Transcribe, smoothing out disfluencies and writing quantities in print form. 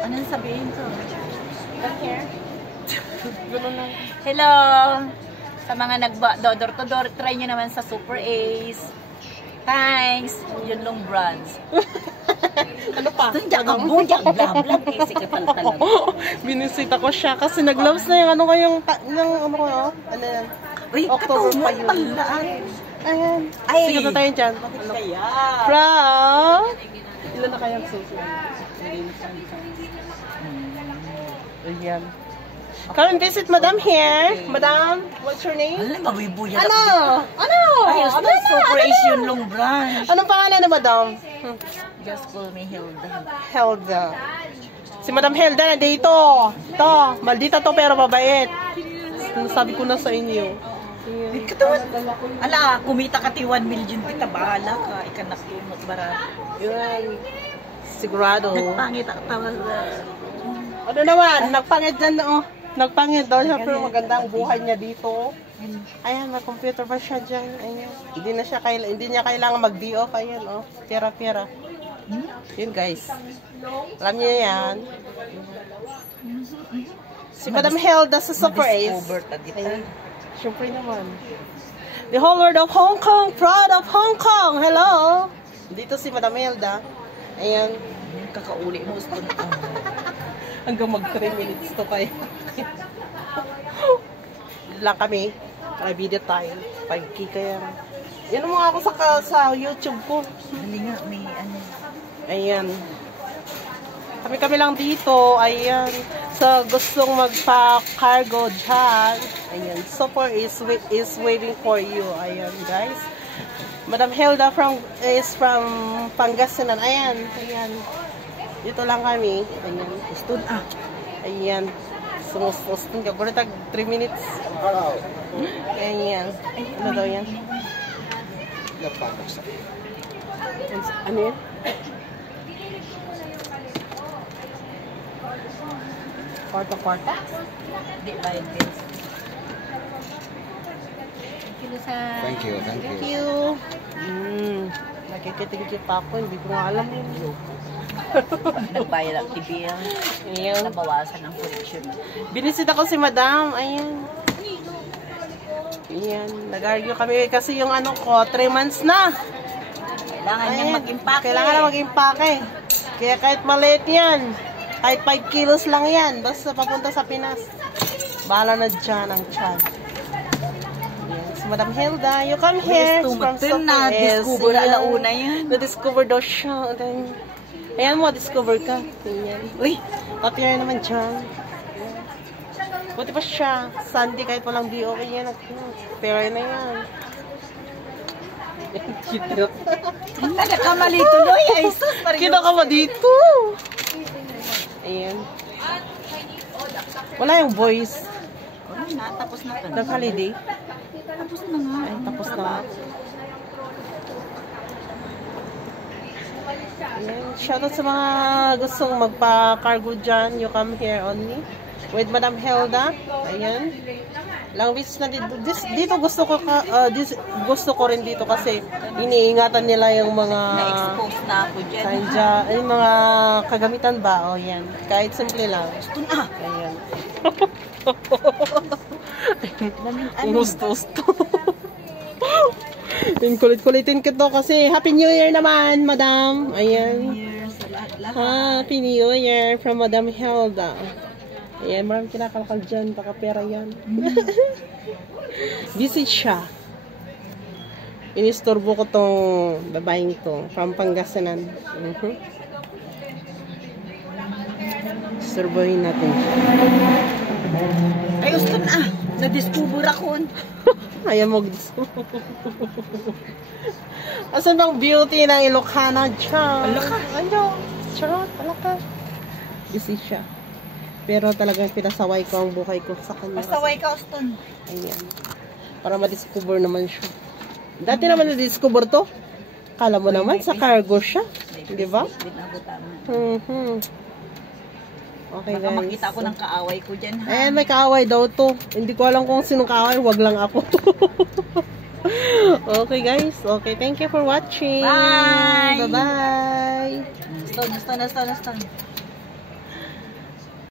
Anong sabihin ko? Cut hair? Hello! Sa mga nag-door to door, try nyo naman sa Super Ace. Thanks! Yun long brands. Ano pa? Doon dyan ang bujang bla-bla. Kasi katal-talan. Binisita ko siya kasi nag-gloves na yung ano ko yung ano ko ano yan? Uy, October pa yun. pala. Ayan. Ay. Sige na tayo dyan. Ano kaya? Proud! Ilan na kayang susunod? Ayan. Come and visit Madam here. Madam, what's your name? Alam, mabibuya Ano? Ano? Ayos na, Super Ace yun long branch. Anong pangalan ni Madam? Just call me Hilda. Helda. Si Madam Helda na dito. Ito, maldita to pero mabait. Sabi ko na sa inyo. Katawan. Ala, kumita ka ti 1 million kita. Bahala ka. Ikanakunot barato. Yun. Sigurado. Nagpangit ako tawag. Ano naman, nagpangit dyan, oh. Nagpangit daw siya, pero maganda ang buhay niya dito. Ayan, may computer pa siya dyan. Ayan. Hindi niya kailangan mag-D-off. Ayan, oh. Pera-pera. Yun, guys. Alam niyo yan. Si Madam Helda sa Super Ace. Ayan. Siyempre naman. The whole world of Hong Kong, proud of Hong Kong. Hello. Dito si Madam Helda. Ayan. Kakauli mo. Hanggang mag 3 minutes to kayo. Lang kami. Para video tayo. 5K kaya. Yan mo ako sa YouTube ko. Dali nga, may ano. Ayan. Kami lang dito. Ayan. So, gustong magpa-cargo dyan. Ayan. Super is waiting for you. Ayan, guys. Madam Hilda is from Pangasinan. Ayan. Ayan. Dito lang kami. Ayan. Ustud ah. Ayan. Sumusustun ka. Pwede tag 3 minutes. Ayan. Ano daw yan? Ano yan? Kwarta-kwarta? Di ba yun, Vince? Thank you. Thank you. Nakikitingkit pa ako. Hindi ko nga alam yun. Nagbayad ang TBL. Ayan. Nabawasan ang correction. Binisita ko si Madam. Ayan. Ayan. Nag-argue kami kasi yung ano ko, 3 months na. Kailangan niyang mag-impake. Kailangan na mag-impake. Kaya kahit maliit yan, kahit 5 kilos lang yan, basta papunta sa Pinas. Bahala na dyan ang tiyan. Yes, Madam Hilda, you come here from Super Ace. Discover alauna yan. Na-discover daw siya. Ayan mo, discover ka. Ayan. Uy! Appear naman dyan. Buti pa siya. Sunday kahit walang D.O. yan. Pero yun na yan. Nagkamali tuloy. Ay, sus! Kita ka ba dito? Ayan. Wala yung voice. Wala na, tapos na. Nag-holiday? Tapos na nga. Ay, tapos na. Ayan. Shoutout sa mga gustong magpa-cargo dyan. You come here only. With Madam Hilda. Ayan. Lang business na dito gusto ko rin dito kasi iniingatan nila yung mga Na-expose na ako dyan. yung mga kagamitan ba? O yan. Kahit simple lang. Gusto na. Ayan. Ano? Gusto. Kulit-kulitin ko to kasi Happy New Year naman, Madam. Ayan. Happy New Year from Madam Hilda. Ayan, maraming kinakalakal dyan. Baka pera yan. Visit siya. Inistorbo ko tong babaeng to. From Pangasinan. Istorbohin natin. Ay, gusto na. Na-discover ako. Ayan mo. Asan bang beauty ng Ilocana dyan? Alaka. Ano? Charot, alaka. Busy siya. Pero talagang pinasaway ko ang buhay ko sa kanya. Pasaway ka, Austin. Ayan. Para ma-discover naman siya. Dati naman na-discover to. Kala mo naman, sa cargo siya. Di ba? Okay, baka guys. makita ko ng kaaway ko dyan, ha? Ayan, may kaaway daw to. Hindi ko alam kung sinong kaaway. Wag lang ako to. Okay, guys. Okay, thank you for watching. Bye! Bye-bye. Stone.